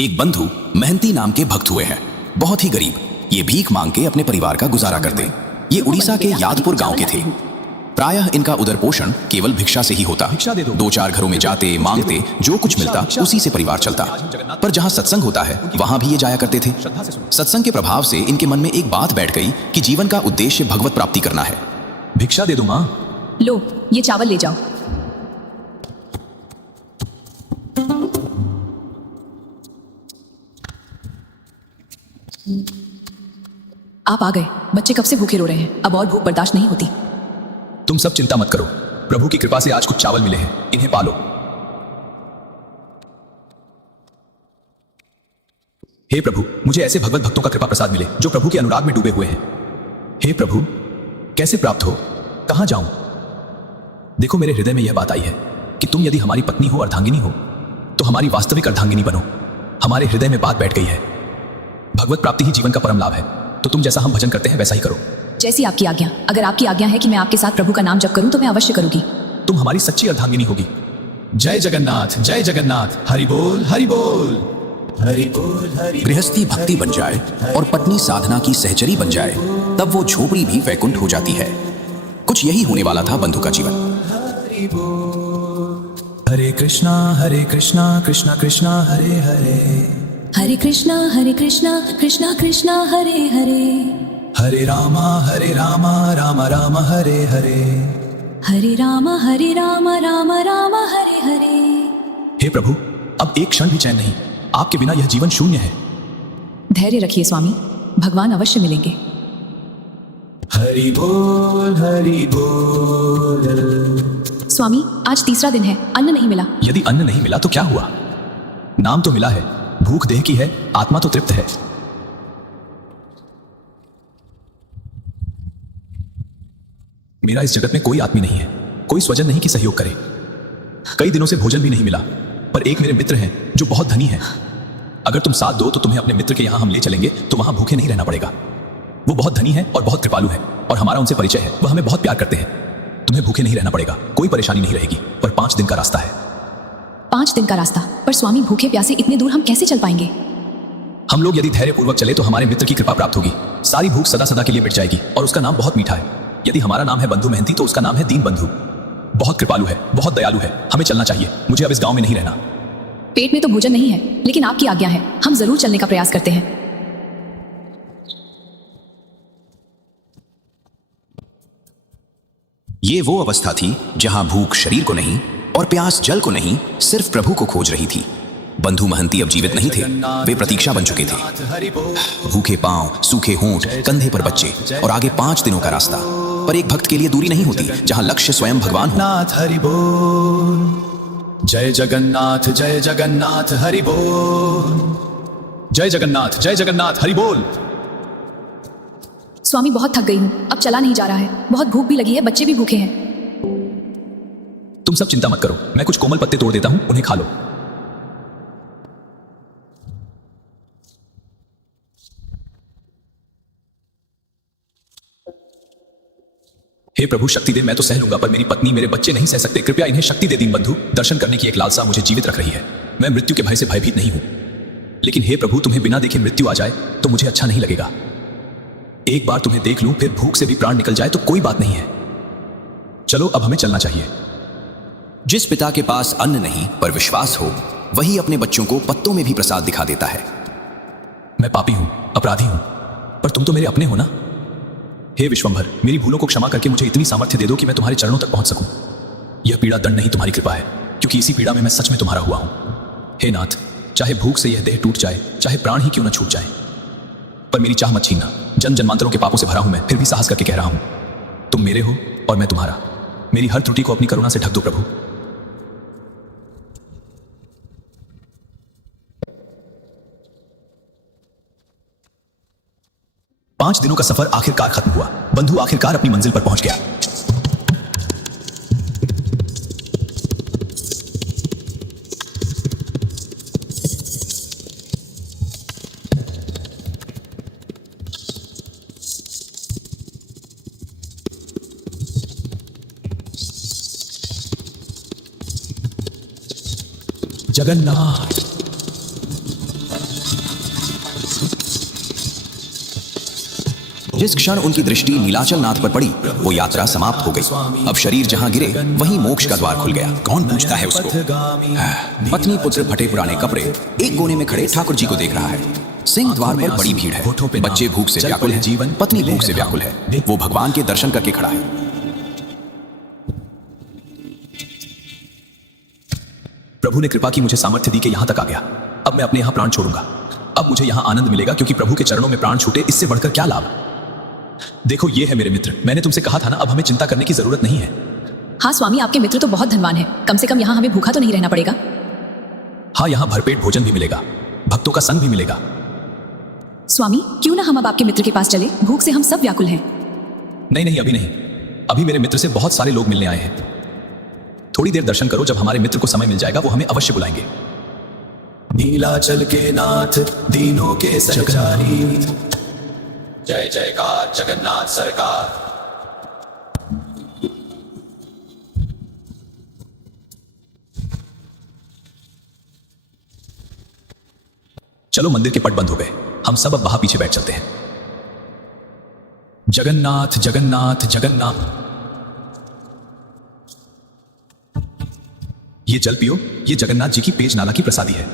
एक बंधु मेहनती नाम के भक्त हुए हैं, बहुत ही गरीब। ये भीख मांग के अपने परिवार का गुजारा करते। ये उड़ीसा के यादपुर गांव के थे। प्रायः इनका उदर पोषण केवल भिक्षा से ही होता। 2-4 घरों में जाते, मांगते, जो कुछ मिलता उसी से परिवार चलता। पर जहां सत्संग होता है वहां भी ये जाया करते थे। सत्संग के प्रभाव से इनके मन में एक बात बैठ गई कि जीवन का उद्देश्य भगवत प्राप्ति करना है। भिक्षा दे दो माँ। लो, ये चावल ले जाओ। आप आ गए। बच्चे कब से भूखे रो रहे हैं, अब और भूख बर्दाश्त नहीं होती। तुम सब चिंता मत करो, प्रभु की कृपा से आज कुछ चावल मिले हैं, इन्हें पालो। हे प्रभु, मुझे ऐसे भगवत भक्तों का कृपा प्रसाद मिले जो प्रभु के अनुराग में डूबे हुए हैं। हे प्रभु, कैसे प्राप्त हो, कहां जाऊं? देखो, मेरे हृदय में यह बात आई है कि तुम यदि हमारी पत्नी हो, अर्धांगिनी हो, तो हमारी वास्तविक अर्धांगिनी बनो। हमारे हृदय में बात बैठ गई है। भगवत प्राप्ति ही जीवन का परम लाभ है, तो तुम जैसा हम भजन करते हैं वैसा ही करो। जैसी आपकी आज्ञा। अगर आपकी आज्ञा है कि मैं आपके साथ प्रभु का नाम जप करूं तो मैं अवश्य करूंगी। तुम हमारी सच्ची अर्धांगिनी होगी। जय जगन्नाथ, जय जगन्नाथ, हरि बोल, हरि बोल, हरि बोल, हरि। गृहस्थी भक्ति बन जाए और पत्नी साधना की सहचरी बन जाए, तब वो झोपड़ी भी वैकुंठ हो जाती है। कुछ यही होने वाला था बंधु का जीवन। हरे कृष्णा कृष्णा कृष्णा हरे हरे, हरे कृष्णा कृष्णा कृष्णा हरे हरे, हरे रामा रामा राम हरे हरे, हरे राम राम राम हरे हरे। हे प्रभु, अब एक क्षण भी चैन नहीं। आपके बिना यह जीवन शून्य है। धैर्य रखिए स्वामी, भगवान अवश्य मिलेंगे। हरि बोल, हरि बोल। स्वामी, आज तीसरा दिन है, अन्न नहीं मिला। यदि अन्न नहीं मिला तो क्या हुआ? नाम तो मिला है, भूख देह की है, आत्मा तो तृप्त है। मेरा इस जगत में कोई आदमी नहीं है, कोई स्वजन नहीं कि सहयोग करे। कई दिनों से भोजन भी नहीं मिला, पर एक मेरे मित्र हैं जो बहुत धनी है। अगर तुम साथ दो तो तुम्हें अपने मित्र के यहां हम ले चलेंगे, तो वहां भूखे नहीं रहना पड़ेगा। वो बहुत धनी है और बहुत कृपालु है, और हमारा उनसे परिचय है। वह हमें बहुत प्यार करते हैं। तुम्हें भूखे नहीं रहना पड़ेगा, कोई परेशानी नहीं रहेगी। पर 5 दिन का रास्ता है। 5 दिन का रास्ता? पर स्वामी, भूखे प्यासे इतने दूर हम कैसे चल पाएंगे? हम लोग यदि धैर्यपूर्वक चले तो हमारे मित्र की कृपा प्राप्त होगी। सारी भूख सदा सदा के लिए मिट जाएगी, और उसका नाम बहुत मीठा है। यदि हमारा नाम है बंधु मेहंती तो उसका नाम है दीन बंधु। बहुत कृपालु है, बहुत दयालु है। हमें चलना चाहिए। मुझे अब इस गांव में नहीं रहना। पेट में तो भोजन नहीं है, लेकिन आपकी आज्ञा है, हम जरूर चलने का प्रयास करते हैं। ये वो अवस्था थी जहां भूख शरीर को नहीं और प्यास जल को नहीं, सिर्फ प्रभु को खोज रही थी। बंधु महंती अब जीवित नहीं थे, वे प्रतीक्षा बन चुके थे। भूखे पांव, सूखे होंठ, कंधे पर बच्चे, और आगे 5 दिनों का रास्ता। पर एक भक्त के लिए दूरी नहीं होती जहां लक्ष्य स्वयं भगवान हो। हरि बोल, जय जगन्नाथ हरि बोल, जय जगन्नाथ हरि बोल। स्वामी, बहुत थक गई हूँ, अब चला नहीं जा रहा है। बहुत भूख भी लगी है, बच्चे भी भूखे हैं। तुम सब चिंता मत करो, मैं कुछ कोमल पत्ते तोड़ देता हूं, उन्हें खा लो। हे प्रभु, शक्ति दे। मैं तो सह लूंगा, पर मेरी पत्नी, मेरे बच्चे नहीं सह सकते। कृपया इन्हें शक्ति दे दीन बंधु। दर्शन करने की एक लालसा मुझे जीवित रख रही है। मैं मृत्यु के भय से भयभीत नहीं हूं, लेकिन हे प्रभु, तुम्हें बिना देखे मृत्यु आ जाए तो मुझे अच्छा नहीं लगेगा। एक बार तुम्हें देख लूं, फिर भूख से भी प्राण निकल जाए तो कोई बात नहीं है। चलो, अब हमें चलना चाहिए। जिस पिता के पास अन्न नहीं पर विश्वास हो, वही अपने बच्चों को पत्तों में भी प्रसाद दिखा देता है। मैं पापी हूं, अपराधी हूं, पर तुम तो मेरे अपने हो ना। हे विश्वंभर, मेरी भूलों को क्षमा करके मुझे इतनी सामर्थ्य दे दो कि मैं तुम्हारे चरणों तक पहुंच सकूं। यह पीड़ा दंड नहीं, तुम्हारी कृपा है, क्योंकि इसी पीड़ा में मैं सच में तुम्हारा हुआ हूं। हे नाथ, चाहे भूख से यह देह टूट जाए, चाहे प्राण ही क्यों न छूट जाए, पर मेरी चाह मत छीनना। जन्म जन्मांतरों के पापों से भरा हूं मैं, फिर भी साहस करके कह रहा हूं, तुम मेरे हो और मैं तुम्हारा। मेरी हर त्रुटि को अपनी करुणा से ढक दो प्रभु। पांच दिनों का सफर आखिरकार खत्म हुआ। बंधु आखिरकार अपनी मंजिल पर पहुंच गया। जगन्नाथ, जिस क्षण उनकी दृष्टि नीलाचल नाथ पर पड़ी वो यात्रा समाप्त हो गई। अब शरीर जहां गिरे वहीं मोक्ष का द्वार खुल गया। कौन पूछता है उसको? पत्नी पुत्र फटे पुराने कपड़े एक कोने में खड़े ठाकुर जी को देख रहा है। सिंह द्वार पर बड़ी भीड़ है। बच्चे भूख से व्याकुल है, जीवन पत्नी भूख से व्याकुल है। वो भगवान के दर्शन करके खड़ा है। प्रभु ने कृपा की, मुझे सामर्थ्य दी कि यहां तक आ गया। अब मैं अपने यहां प्राण छोड़ूंगा। अब मुझे यहां आनंद मिलेगा, क्योंकि प्रभु के चरणों में प्राण छूटे इससे बढ़कर क्या लाभ। देखो ये है मेरे मित्र। मैंने तुमसे कहा था ना, अब हमें चिंता करने की जरूरत नहीं है। हाँ स्वामी, आपके मित्र तो बहुत धनवान है। कम से कम यहाँ हमें भूखा तो नहीं रहना पड़ेगा। हाँ, यहां भरपेट भोजन भी मिलेगा, भक्तों का संग भी मिलेगा। स्वामी, क्यों ना हम अब आपके मित्र के पास चले? भूख से हम सब व्याकुल हैं। नहीं नहीं, अभी नहीं। अभी मेरे मित्र से बहुत सारे लोग मिलने आए हैं। थोड़ी देर दर्शन करो, जब हमारे मित्र को समय मिल जाएगा वो हमें अवश्य बुलाएंगे। नीलाचल के नाथ, दीनों के संचारी, जय जयकार जगन्नाथ सरकार। चलो, मंदिर के पट बंद हो गए। हम सब अब वहां पीछे बैठ चलते हैं। जगन्नाथ जगन्नाथ जगन्नाथ। ये जल पियो, ये जगन्नाथ जी की पेज नाला की प्रसादी है।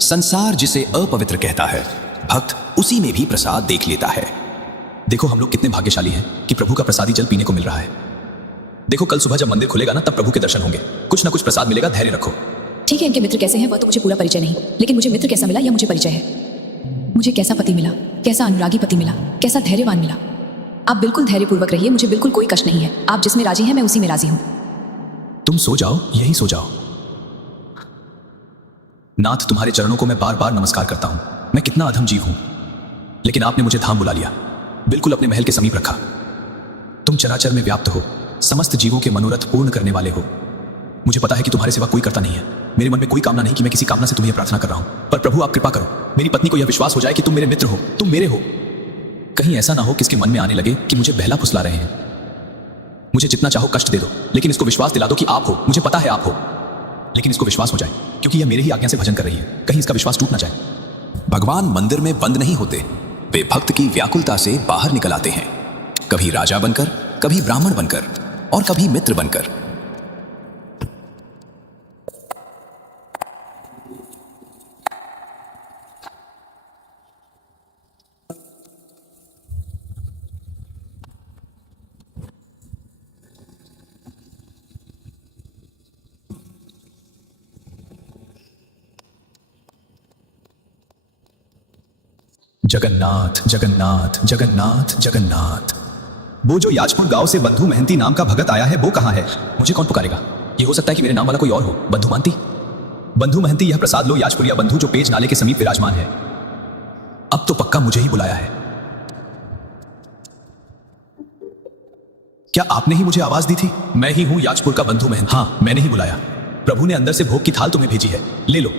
संसार जिसे अपवित्र कहता है, भक्त उसी में भी प्रसाद देख लेता है। देखो हम लोग कितने भाग्यशाली हैं कि प्रभु का प्रसादी जल पीने को मिल रहा है। देखो कल सुबह जब मंदिर खुलेगा ना, तब प्रभु के दर्शन होंगे। कुछ ना कुछ प्रसाद मिलेगा, धैर्य रखो। ठीक है, इनके मित्र कैसे हैं वह तो मुझे पूरा परिचय नहीं, लेकिन मुझे मित्र कैसा मिला यह मुझे परिचय है। मुझे कैसा पति मिला, कैसा अनुरागी पति मिला, कैसा धैर्यवान मिला। आप बिल्कुल धैर्यपूर्वक रहिए, मुझे बिल्कुल कोई कष्ट नहीं है। आप जिसमें राजी हैं मैं उसी में राजी हूं। तुम सो जाओ, यही सो जाओ। नाथ, तुम्हारे चरणों को मैं बार बार नमस्कार करता हूं। मैं कितना अधम जीव हूं, लेकिन आपने मुझे धाम बुला लिया, बिल्कुल अपने महल के समीप रखा। तुम चराचर में व्याप्त हो, समस्त जीवों के मनोरथ पूर्ण करने वाले हो। मुझे पता है कि तुम्हारे सिवा कोई करता नहीं है। मेरे मन में कोई कामना नहीं कि मैं किसी कामना से तुम्हें प्रार्थना कर रहा हूं, पर प्रभु आप कृपा करो, मेरी पत्नी को यह विश्वास हो जाए कि तुम मेरे मित्र हो, तुम मेरे हो। कहीं ऐसा ना हो कि इसके मन में आने लगे कि मुझे बहला फुसला रहे हैं। मुझे जितना चाहो कष्ट दे दो, लेकिन इसको विश्वास दिला दो कि आप हो। मुझे पता है आप हो, लेकिन इसको विश्वास हो जाए, क्योंकि यह मेरे ही आज्ञा से भजन कर रही है। कहीं इसका विश्वास टूट ना जाए। भगवान मंदिर में बंद नहीं होते, वे भक्त की व्याकुलता से बाहर निकल आते हैं, कभी राजा बनकर, कभी ब्राह्मण बनकर और कभी मित्र बनकर। जगन्नाथ जगन्नाथ जगन्नाथ जगन्नाथ। वो जो याजपुर गांव से बंधु महंती नाम का भगत आया है, वो कहां है? मुझे कौन पुकारेगा? ये हो सकता है कि मेरे नाम वाला कोई और हो। बंधु महंती, बंधु महंती, यह प्रसाद लो। याजपुरिया बंधु जो पेज नाले के समीप विराजमान है। अब तो पक्का मुझे ही बुलाया है। क्या आपने ही मुझे आवाज दी थी? मैं ही हूं याजपुर का बंधु महंती। हाँ, मैंने ही बुलाया। प्रभु ने अंदर से भोग की थाल तुम्हें भेजी है, ले लो।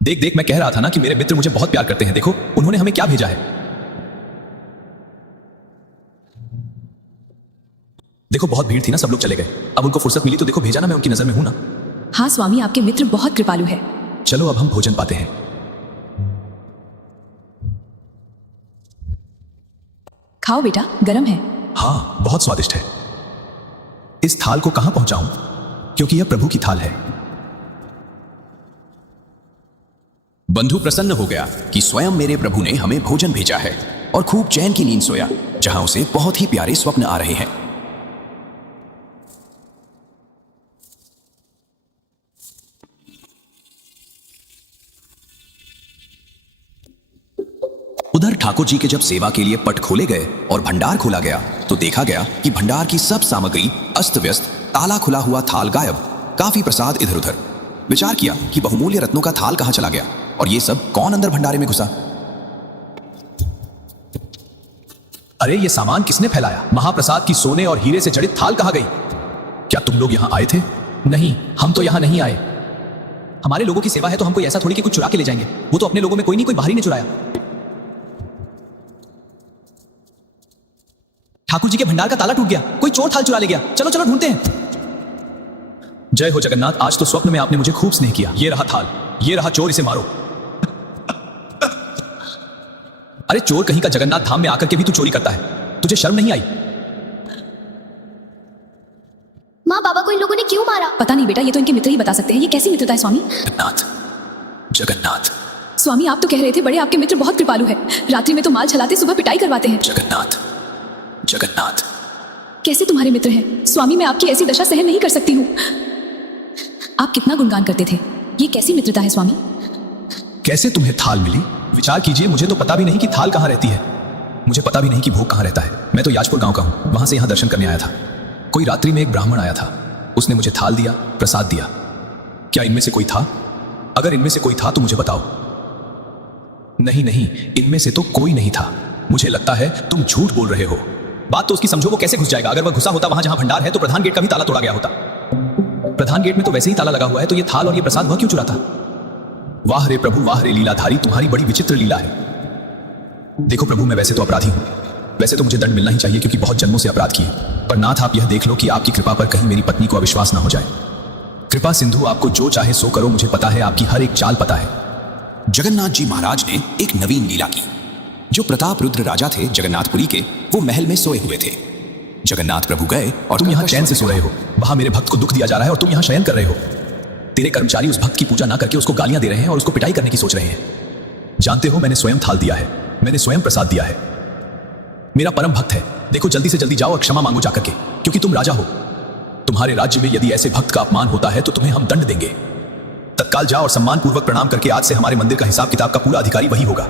देख देख, मैं कह रहा था ना कि मेरे मित्र मुझे बहुत प्यार करते हैं। देखो उन्होंने हमें क्या भेजा है। देखो बहुत भीड़ थी ना, सब लोग चले गए। अब उनको फुर्सत मिली तो देखो भेजा ना, मैं उनकी नजर में हूं ना। हाँ स्वामी, आपके मित्र बहुत कृपालु है। चलो अब हम भोजन पाते हैं। खाओ बेटा, गरम है। हाँ, बहुत स्वादिष्ट है। इस थाल को कहां पहुंचाऊं, क्योंकि यह प्रभु की थाल है। बंधु प्रसन्न हो गया कि स्वयं मेरे प्रभु ने हमें भोजन भेजा है और खूब चैन की नींद सोया, जहां उसे बहुत ही प्यारे स्वप्न आ रहे हैं। उधर ठाकुर जी के जब सेवा के लिए पट खोले गए और भंडार खोला गया, तो देखा गया कि भंडार की सब सामग्री अस्त व्यस्त, ताला खुला हुआ थाल गायब, काफी प्रसाद इधर उधर। विचार किया कि बहुमूल्य रत्नों का थाल कहां चला गया और ये सब कौन अंदर भंडारे में घुसा। अरे ये सामान किसने फैलाया? महाप्रसाद की सोने और हीरे से जड़ित थाल कहां गई? क्या तुम लोग यहां आए थे? नहीं, हम तो यहां नहीं आए। हमारे लोगों की सेवा है तो हम कोई ऐसा थोड़ी कि कुछ चुरा के ले जाएंगे। वो तो अपने लोगों में कोई नहीं, कोई बाहरी ने चुराया। ठाकुर जी के भंडार का ताला टूट गया, कोई चोर थाल चुरा ले गया। चलो चलो ढूंढते हैं। जय हो जगन्नाथ, आज तो स्वप्न में आपने मुझे खूब स्नेह किया। ये रहा थाल, ये रहा चोर, इसे मारो। अरे चोर कहीं का, जगन्नाथ धाम में आकर के भी तू चोरी करता है, तुझे शर्म नहीं आई? माँ बाबा को इन लोगों ने क्यों मारा? पता नहीं बेटा, ये तो इनके मित्र ही बता सकते हैं। ये कैसी मित्रता है स्वामी? जगन्नाथ, जगन्नाथ, स्वामी आप तो कह रहे थे बड़े आपके मित्र बहुत कृपालु है, रात्रि में तो माल छलाते सुबह पिटाई करवाते हैं। जगन्नाथ, जगन्नाथ, कैसे तुम्हारे मित्र हैं स्वामी? मैं आपकी ऐसी दशा सहन नहीं कर सकती हूँ। आप कितना गुणगान करते थे, ये कैसी मित्रता है स्वामी? कैसे तुम्हें थाल मिली? विचार कीजिए, मुझे तो पता भी नहीं कि थाल कहाँ रहती है, मुझे पता भी नहीं कि भोग कहाँ रहता है। मैं तो याजपुर गांव का हूँ, वहां से यहाँ दर्शन करने आया था। कोई रात्रि में एक ब्राह्मण आया था, उसने मुझे थाल दिया, प्रसाद दिया। क्या इनमें से कोई था? अगर इनमें से कोई था तो मुझे बताओ। नहीं नहीं, इनमें से तो कोई नहीं था। मुझे लगता है तुम झूठ बोल रहे हो। बात तो उसकी समझो, वो कैसे घुस जाएगा? अगर वह घुसा होता वहां जहां भंडार है तो प्रधान गेट का भी ताला तोड़ा गया होता। प्रधान गेट में तो वैसे ही ताला लगा हुआ है, तो ये थाल और ये प्रसाद वह क्यों चुराता? वाह रे प्रभु, वाह रे लीलाधारी, तुम्हारी बड़ी विचित्र लीला है। देखो प्रभु, मैं वैसे तो अपराधी हूं, वैसे तो मुझे दंड मिलना ही चाहिए क्योंकि बहुत जन्मों से अपराध किए, पर नाथ आप यह देख लो कि आपकी कृपा पर कहीं मेरी पत्नी को अविश्वास ना हो जाए। कृपा सिंधु, आपको जो चाहे सो करो, मुझे पता है आपकी हर एक चाल पता है। जगन्नाथ जी महाराज ने एक नवीन लीला की। जो प्रताप रुद्र राजा थे जगन्नाथपुरी के, वो महल में सोए हुए थे। जगन्नाथ प्रभु गए और तुम यहाँ चैन से सो रहे हो, वहां मेरे भक्त को दुख दिया जा रहा है और तुम यहाँ शयन कर रहे हो। तेरे कर्मचारी उस भक्त की पूजा ना करके उसको गालियां दे रहे हैं और उसको पिटाई करने की सोच रहे हैं। जानते हो, मैंने स्वयं थाल दिया है, मैंने स्वयं प्रसाद दिया है। मेरा परम भक्त है। देखो, जल्दी से जल्दी जाओ और क्षमा मांगो जाकर के, क्योंकि तुम राजा हो। तुम्हारे राज्य में यदि ऐसे भक्त का अपमान होता है तो तुम्हें हम दंड देंगे। तत्काल जाओ और सम्मान पूर्वक प्रणाम करके आज से हमारे मंदिर का हिसाब किताब का पूरा अधिकारी वही होगा।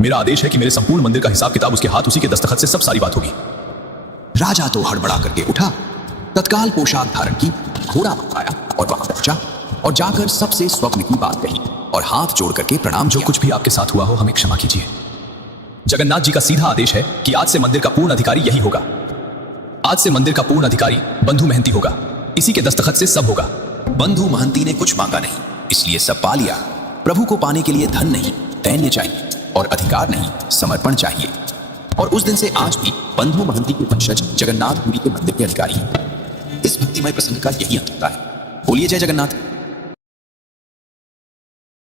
मेरा आदेश है कि मेरे संपूर्ण मंदिर का हिसाब किताब उसके हाथ, उसी के दस्तखत से सब सारी बात होगी। राजा तो हड़बड़ा करके उठा, तत्काल पोशाक धारण की, घोड़ा मंगाया और वहां पहुंचा और जाकर सबसे स्वप्न की बात कही और हाथ जोड़ करके प्रणाम। जो कुछ भी आपके साथ हुआ हो, हमें क्षमा कीजिए। जगन्नाथ जी का सीधा आदेश है कि आज से मंदिर का पूर्ण अधिकारी यही होगा। आज से मंदिर का पूर्ण अधिकारी बंधु महंती होगा, इसी के दस्तखत से सब होगा। बंधु महंती ने कुछ मांगा नहीं, इसलिए सब पा लिया। प्रभु को पाने के लिए धन नहीं, दैन्य चाहिए, और अधिकार नहीं, समर्पण चाहिए। और उस दिन से आज भी बंधु महंती के वंशज जगन्नाथपुरी के मंदिर के अधिकारी हैं। इस भक्तिमय प्रसंग का यही अंत होता है। बोलिए जय जगन्नाथ।